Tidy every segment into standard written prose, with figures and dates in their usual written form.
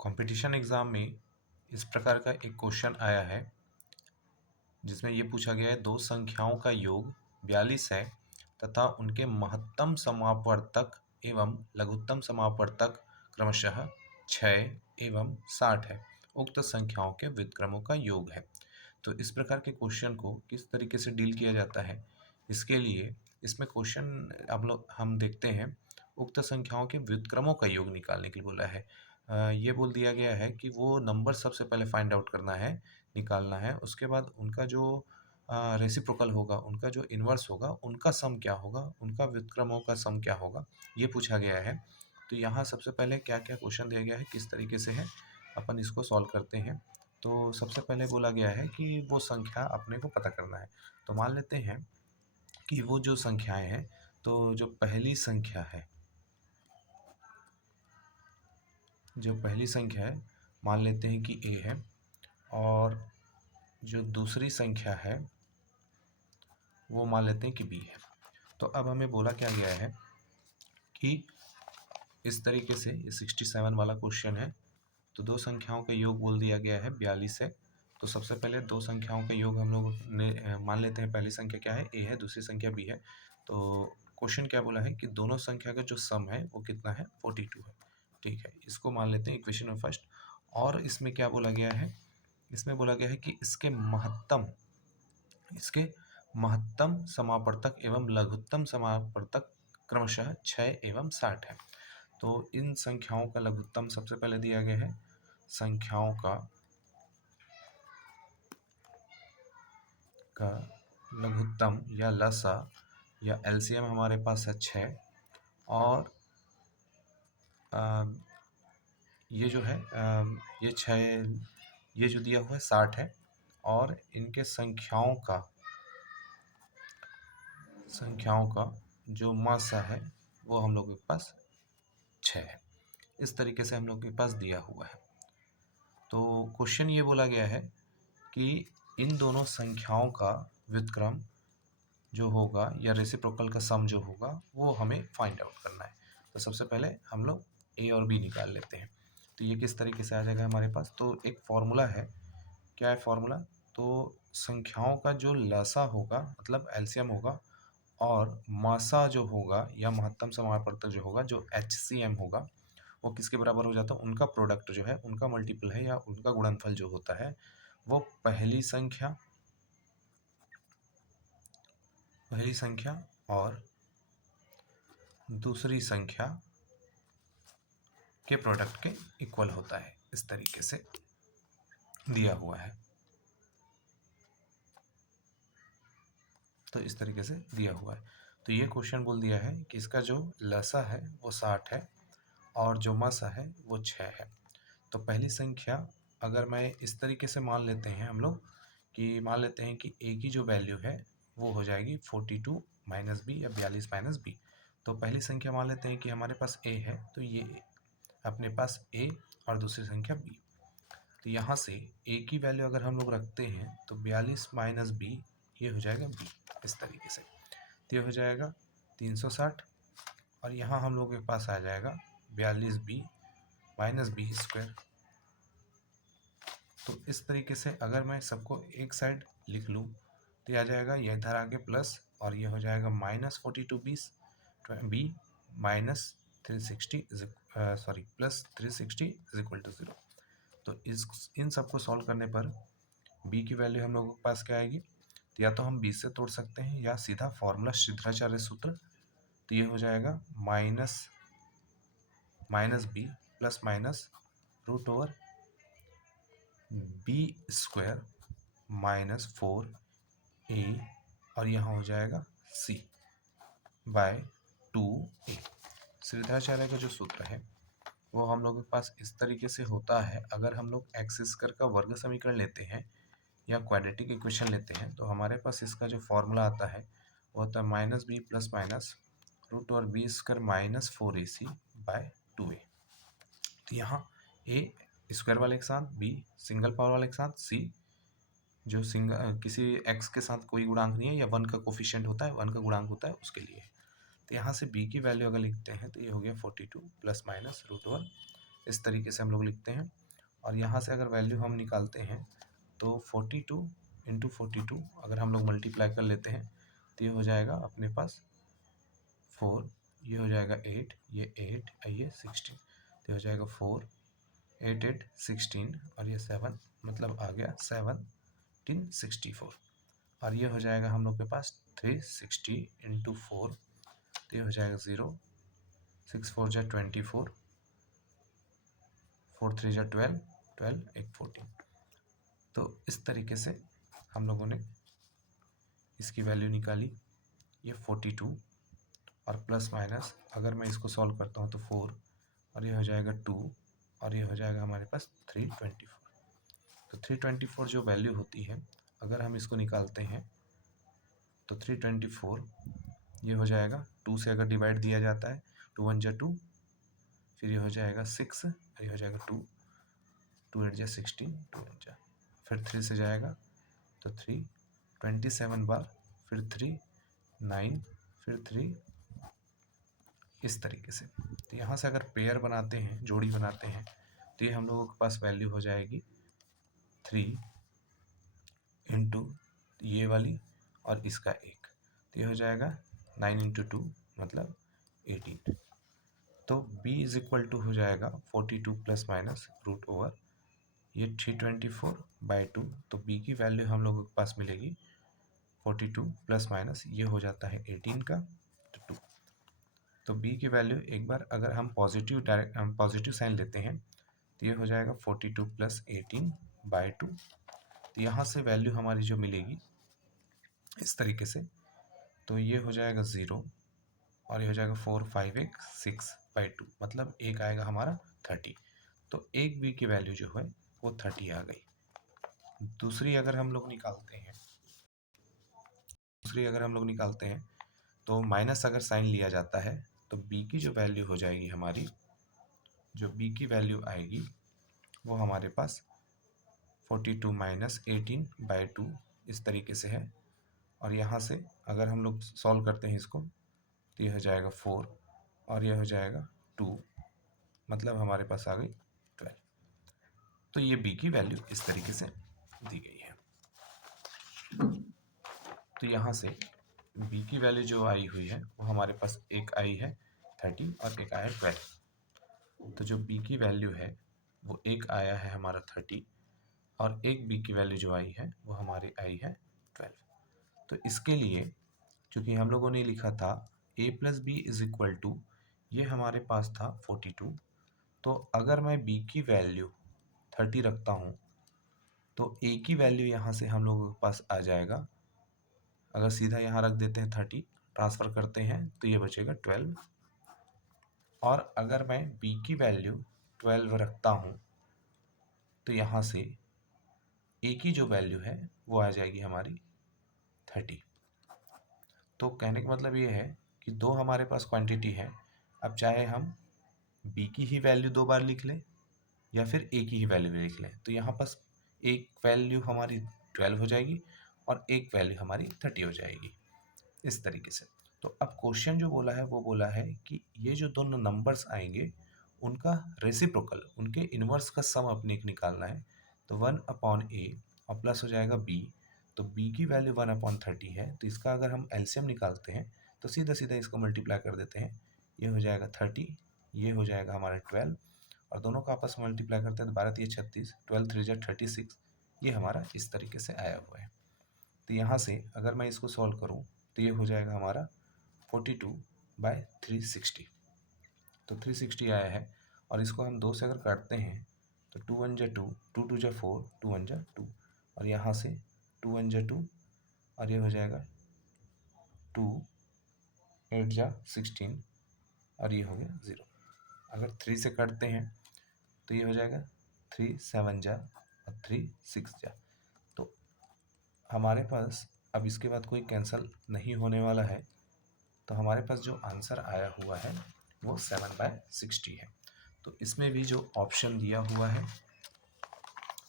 Competition exam में इस प्रकार का एक क्वेश्चन आया है जिसमें ये पूछा गया है दो संख्याओं का योग 42 है तथा उनके महत्तम समापवर्तक एवं लघुत्तम समापवर्तक क्रमशः 6 एवं 60 है। उक्त संख्याओं के व्युत्क्रमों का योग है। तो इस प्रकार के क्वेश्चन को किस तरीके से डील किया जाता है, इसके लिए इसमें क्वेश्चन हम देखते हैं। उक्त संख्याओं के व्युत्क्रमों का योग निकालने के लिए बोला है। ये बोल दिया गया है कि वो नंबर सबसे पहले फाइंड आउट करना है, निकालना है। उसके बाद उनका जो रेसिप्रोकल होगा, उनका जो इन्वर्स होगा, उनका सम क्या होगा, उनका व्युत्क्रमों का सम क्या होगा, ये पूछा गया है। तो यहाँ सबसे पहले क्या-क्या क्वेश्चन दिया गया है, किस तरीके से है, अपन इसको सॉल्व करते हैं। तो सबसे पहले बोला गया है कि वो संख्या अपने को पता करना है। तो मान लेते हैं कि वो जो संख्याएँ हैं, तो जो पहली संख्या है, मान लेते हैं कि a है और जो दूसरी संख्या है वो मान लेते हैं कि b है। तो अब हमें बोला क्या गया है कि इस तरीके से ये 67 वाला क्वेश्चन है। तो दो संख्याओं का योग बोल दिया गया है 42 है। तो सबसे पहले दो संख्याओं का योग हम लोग ने मान लेते हैं। पहली संख्या क्या है, a है, दूसरी संख्या b है। तो क्वेश्चन क्या बोला है कि दोनों संख्या का जो सम है वो कितना है, 42 है। ठीक है, इसको मान लेते हैं इक्वेशन में फर्स्ट। और इसमें क्या बोला गया है, इसमें बोला गया है कि इसके महत्तम समापवर्तक एवं लघुत्तम समापवर्तक क्रमशः 6 एवं 60 है। तो इन संख्याओं का लघुत्तम सबसे पहले दिया गया है। संख्याओं का लघुत्तम या लसा या एलसीएम हमारे पास है 6 और ये जो है ये 6, ये जो दिया हुआ है 60 है और इनके संख्याओं का जो मासा है वो हम लोगों के पास 6 है। इस तरीके से हम लोग के पास दिया हुआ है। तो क्वेश्चन ये बोला गया है कि इन दोनों संख्याओं का व्युत्क्रम जो होगा या रेसिप्रोकल का सम जो होगा वो हमें फाइंड आउट करना है। तो सबसे पहले हम लोग a और b निकाल लेते हैं। तो ये किस तरीके से आ जाएगा हमारे पास, तो एक फॉर्मूला है। क्या है फॉर्मूला, तो संख्याओं का जो लसा होगा मतलब एलसीएम होगा और मासा जो होगा या महत्तम समापवर्तक जो होगा, जो एचसीएम होगा, वो किसके बराबर हो जाता है, उनका प्रोडक्ट जो है, उनका मल्टीपल है या उनका गुणनफल जो होता है वो पहली संख्या और दूसरी संख्या के प्रोडक्ट के इक्वल होता है। इस तरीके से दिया हुआ है। तो इस तरीके से दिया हुआ है। तो ये क्वेश्चन बोल दिया है कि इसका जो लसा है वो 60 है और जो मासा है वो 6 है। तो पहली संख्या अगर मैं इस तरीके से मान लेते हैं हम लोग कि मान लेते हैं कि a की जो वैल्यू है वो हो जाएगी 42 माइनस बी या 42 माइनस बी। तो पहली संख्या मान लेते हैं कि हमारे पास a है, तो ये अपने पास a और दूसरी संख्या b। तो यहाँ से a की वैल्यू अगर हम लोग रखते हैं तो 42 माइनस बी, ये हो जाएगा b। इस तरीके से तो ये हो जाएगा 360 और यहाँ हम लोग के पास आ जाएगा 42b माइनस बी स्क्वायर। तो इस तरीके से अगर मैं सबको एक साइड लिख लूँ तो आ जाएगा, यह इधर आगे प्लस और ये हो जाएगा minus 42b minus 360 plus 360 is equal to 0। तो इन सबको सॉल्व करने पर b की वैल्यू हम लोगों के पास क्या आएगी, तो या तो हम 20 से तोड़ सकते हैं या सीधा फॉर्मूला सिद्धाचार्य सूत्र। तो ये हो जाएगा minus B plus minus root over B square minus 4a और यहाँ हो जाएगा c बाय 2a। सिद्धाचार्य का जो सूत्र है वो हम लोग के पास इस तरीके से होता है। अगर हम लोग एक्स स्क्वायर का वर्ग समीकरण लेते हैं या क्वाड्रेटिक इक्वेशन लेते हैं तो हमारे पास इसका जो फॉर्मूला आता है वो होता है minus B plus minus root over B square minus 4ac by 2a। तो यहाँ a स्क्वायर वाले के साथ, b सिंगल पावर वाले के साथ, c जो किसी x के साथ कोई गुणांक नहीं है या 1 का कोफिशिएंट होता है, 1 का गुणांक होता है, उसके लिए। तो यहाँ से b की वैल्यू अगर लिखते हैं तो ये हो गया 42 प्लस माइनस रूट ओवर इस तरीके से हम लोग लिखते हैं। और यहाँ से अगर वैल्यू हम निकालते हैं तो 42 इंटू 42 अगर हम लोग मल्टीप्लाई कर लेते हैं तो ये हो जाएगा अपने पास 4, ये हो जाएगा 8, ये 8 और ये 16, तो हो जाएगा 4 8 8 16 और ये 7, मतलब आ गया 1764। और ये हो जाएगा हम लोग के पास 360 इंटू 4, तो ये हो जाएगा 0, 6 4 जा 24, 4 3 जा 12, 12 1 14। तो इस तरीके से हम लोगों ने इसकी वैल्यू निकाली, ये 42 और प्लस माइनस अगर मैं इसको सॉल्व करता हूँ तो 4 और ये हो जाएगा 2 और ये हो जाएगा हमारे पास 324। तो 324 जो वैल्यू होती है अगर हम इसको निकालते हैं तो 324 ये हो जाएगा 2 से अगर डिवाइड दिया जाता है 2 1 जा 2, फिर ये हो जाएगा 6 और ये हो जाएगा 2, 2 8 जा 16, 2 8 जा, फिर 3 से जाएगा तो 3 27 बार, फिर 3 9, फिर 3, इस तरीके से। तो यहाँ से अगर पेयर बनाते हैं, जोड़ी बनाते हैं, तो ये हम लोगों के पास वैल्यू हो जाएगी 3 इंटू ये वाली और इसका 1, तो ये हो जाएगा 9 इंटू 2 मतलब 18। तो b इज इक्वल टू हो जाएगा 42 प्लस माइनस रूट ओवर ये 324/2, तो b की वैल्यू हम लोगों के पास मिलेगी 42 प्लस माइनस ये हो जाता है 18 का, तो 2। तो b की वैल्यू एक बार अगर हम पॉजिटिव साइन लेते हैं तो ये हो जाएगा 42 प्लस 18/2। तो यहाँ से वैल्यू हमारी जो मिलेगी इस तरीके से, तो ये हो जाएगा 0 और ये हो जाएगा 4 5 1 6/2, मतलब एक आएगा हमारा 30। तो एक b की वैल्यू जो है वो 30 आ गई। दूसरी अगर हम लोग निकालते हैं तो माइनस अगर साइन लिया जाता है तो b की जो वैल्यू हो जाएगी हमारी, जो b की वैल्यू आएगी वो हमारे पास 42 माइनस 18/2 इस तरीके से है। और यहाँ से अगर हम लोग सॉल्व करते हैं इसको तो ये हो जाएगा 4 और ये हो जाएगा 2, मतलब हमारे पास आ गई 12। तो ये b की वैल्यू इस तरीके से दी गई है। तो यहाँ से b की वैल्यू जो आई हुई है वो हमारे पास एक आई है 30 और एक आया 12। तो जो b की वैल्यू है वो एक आया है हमारा 30 और एक b की वैल्यू जो आई है वो हमारी आई है 12। तो इसके लिए चूँकि हम लोगों ने लिखा था a plus B is equal to, ये हमारे पास था 42, तो अगर मैं b की वैल्यू 30 रखता हूँ तो a की वैल्यू यहाँ से हम लोगों के पास आ जाएगा, अगर सीधा यहाँ रख देते हैं 30 ट्रांसफ़र करते हैं तो ये बचेगा 12। और अगर मैं b की वैल्यू 12 रखता हूँ तो यहाँ से a की जो वैल्यू है वो आ जाएगी हमारी 30। तो कहने का मतलब ये है कि दो हमारे पास क्वांटिटी है, अब चाहे हम b की ही वैल्यू दो बार लिख लें या फिर a की ही वैल्यू लिख लें, तो यहाँ पास एक वैल्यू हमारी 12 हो जाएगी और एक वैल्यू हमारी 30 हो जाएगी, इस तरीके से। तो अब क्वेश्चन जो बोला है वो बोला है कि ये जो दोनों नंबर्स आएंगे उनका रेसिप्रोकल, उनके इन्वर्स का सम अपने को निकालना है। तो 1/a और प्लस हो जाएगा b, तो b की वैल्यू 1/30 है, तो इसका अगर हम एलसीएम निकालते हैं तो सीधा सीधा इसको मल्टीप्लाई कर देते हैं, ये हो जाएगा 30, ये हो जाएगा हमारा 12 और दोनों का आपस में मल्टीप्लाई करते हैं तो 12 3 36, 12 3 जा 36, ये हमारा इस तरीके से आया हुआ है। तो यहाँ से अगर मैं इसको सॉल्व करूँ तो ये हो जाएगा हमारा 42/360, तो 360 आया है। और इसको हम 2 से अगर काटते हैं तो 2 1 जा 2, 2 2 जा 4, 2 1 जा 2 और यहाँ से 2 1 जा 2 और ये हो जाएगा 2 8 जा 16 और ये हो गया 0। अगर 3 से काटते हैं तो ये हो जाएगा 3 7 जा और 3 6 जा। तो हमारे पास अब इसके बाद कोई कैंसिल नहीं होने वाला है, तो हमारे पास जो आंसर आया हुआ है वो 7/60 है। तो इसमें भी जो ऑप्शन दिया हुआ है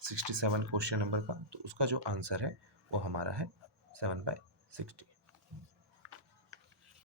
67 क्वेश्चन नंबर का, तो उसका जो आंसर है वो हमारा है 7/60।